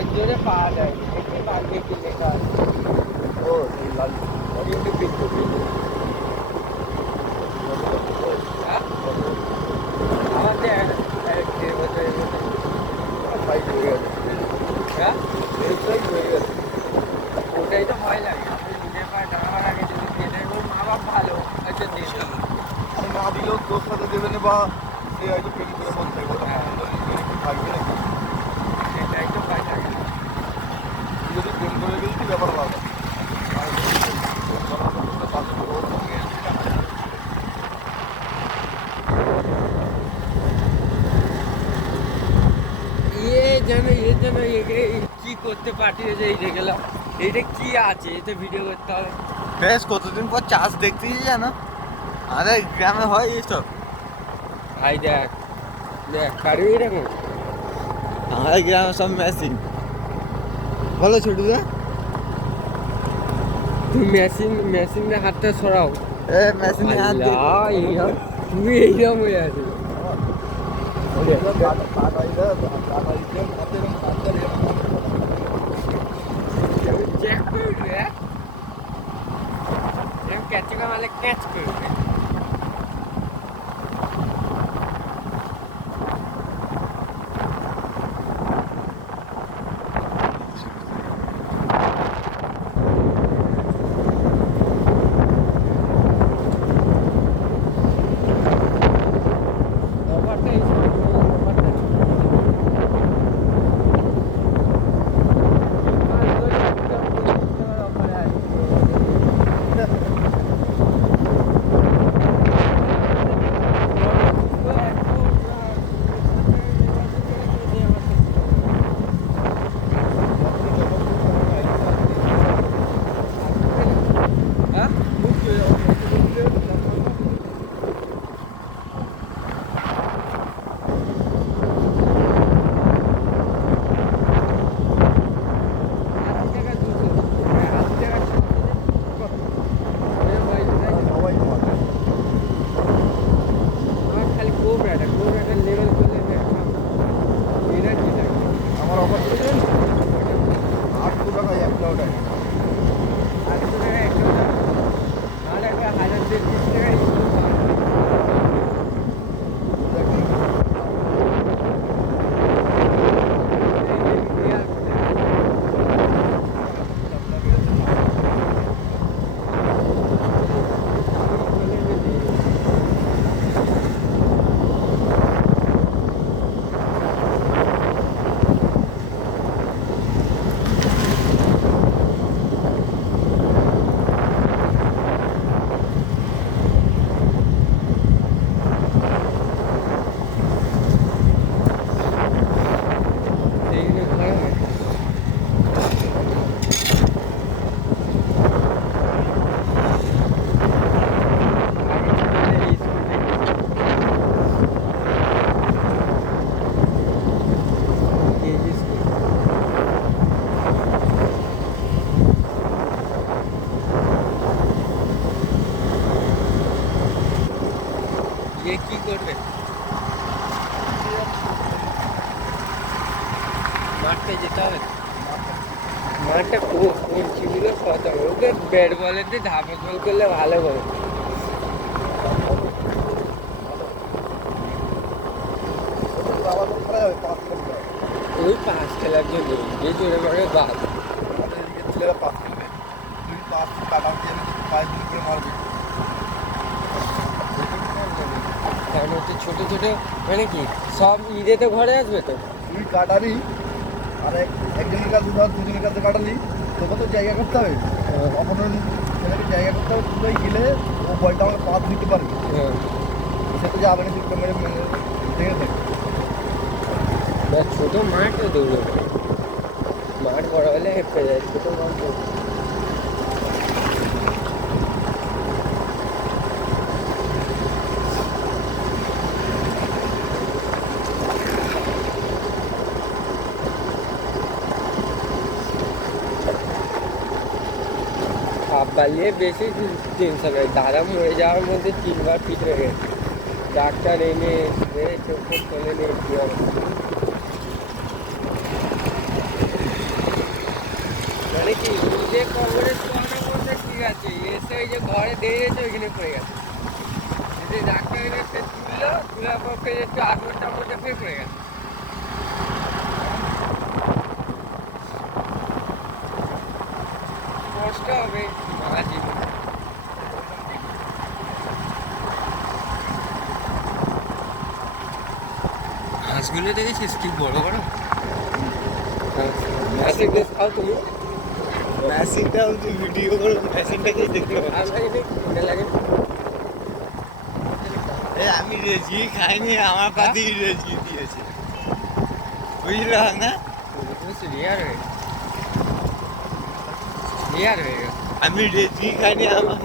বাঘের জোরে পাওয়া যায় দেখি বাঘে কি লেখা আছে। ও লাল কিন্তু বিদ্যু বিদ্যু আমাদের 1.5 বছরের মতো সাইজ হয়ে গেছে হ্যাঁ সাইজ হয়ে গেছে ওটাই তো ভয় লাগে আপনি নিজের পায়ে দাঁড়াবার আগে যদি কেটে মা বাপ ভালো হয়তো দেবে আর না দিলেও তোর সাথে দেবে না বা সে হয়তো প্রেম করে বলতে থাকবে নাকি সেটাই তো ভয় লাগে তুই যদি প্রেম করে গেছিস ব্যাপার আলাদা কি করতে পাঠিয়েছে এই গেলাম এইটা কি আছে এতে ভিডিও করতে হবে বেশ কতদিন পর চাষ দেখতেই জানো আমাদের গ্রামে হয় এইসব ভাই দেখ দেখ পারবি এরকম আমাদের গ্রামে সব মেশিন বলো ছোটু দা তুই মেশিনে হাতটা সরাও এ মেশিনে হাত দিয়ে তুমি এইরকম হয়ে আছে চেক করবে এরকম ক্যাচ মারলে ক্যাচ করবে আমার অফার করে দেন 800 টাকা একটা ওটাই কি করবে মাঠে যেতে হবে মাঠটা কোন ছিল কত ওকে ব্যাট বলের দিয়ে ধাপা বল করলে ভালো হবে ওই 5 খেলার জন্য যে জোরে মারে বাদ ছেলেরা 5 খেলবে তুই 5 কাটা দিয়ে পায়ে দিয়ে মারবি কারণ হচ্ছে ছোটো ছোটো মানে কি সব ঈদেতে ঘরে আসবে তো তুই কাটাবি আর একজনের কাছে ধর দুজনের কাছে কাটালি তোকে তো জায়গা করতে হবে তখন ছেলেকে জায়গা করতে হবে তুই গেলে ও বলটা আমাকে পাত দিতে পারবি সে তো যাবে না তুই মেরে মেরে দেখে থাকবে ছোটো মাঠে দৌড়ে মাঠ বড় হলে হেঁপে যায় ছোটো মাঠ বালিয়ে বেশি টেনশন হয় দাদা মরে যাওয়ার মধ্যে 3 বার ফিট হয়ে গেছে ডাক্তার এনে চোখ খোলে নিয়ে কী হবে খবরের শোয়ানোর মধ্যে ঠিক আছে, এসে ওই যে ঘরে দাঁড়িয়েছে ওইখানে পড়ে গেছে। যদি ডাক্তার এসে তুললো, তোলার পর ফের একটু আগুনটা মধ্যে ফের পড়ে গেছে। কষ্ট হবে মারা জীবন। হাঁসগুলো দেখেছিস কি বড় বড়? মেশিনটা খাও তুমি? মেশিনটা তুই ভিডিও করো, মেশিনটাকেই দেখতে পাবো। আর লাগে নি? মনে লাগে না? আমি রেজি খাইনি, আমার পাতেই রেজি দিয়েছে, বুঝলাম না? রিয়ার হয়ে রিয়ার হয়ে গেছে। আমি রেজি খাইনি, আমার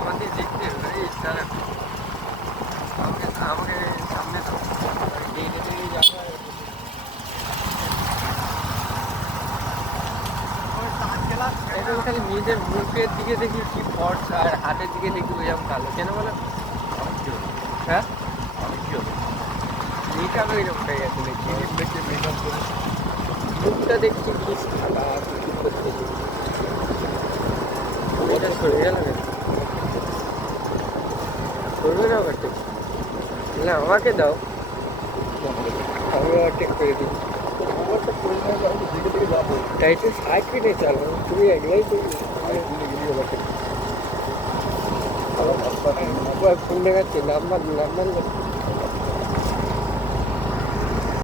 আমাদের দেখতে হবে তারা আমাকে সামনে তো যাবো। এখন খালি নিজের মুখের দিকে দেখি কি ফর্সা, আর হাতের দিকে দেখি ওইরকম কালো কেন বলো? হ্যাঁ মেকআপ ওইরকম হয়ে গেছে নাকি? মেকআপ করে মুখটা দেখছি কি সাদা কিছু করতেছি। এটা সরে গেল না, করবে না ওভারটেক? না আমাকে দাও, আমি ওভারটেক করে দিই। আমার তো পরিমাণে আমি দিকে দিকে যাবো তাই তো সাইড কেটে চালো, তুমি এগুলোই করবে। আমি দিকে গেলে ওভারটেক ফোন দেখাচ্ছে নাম্বার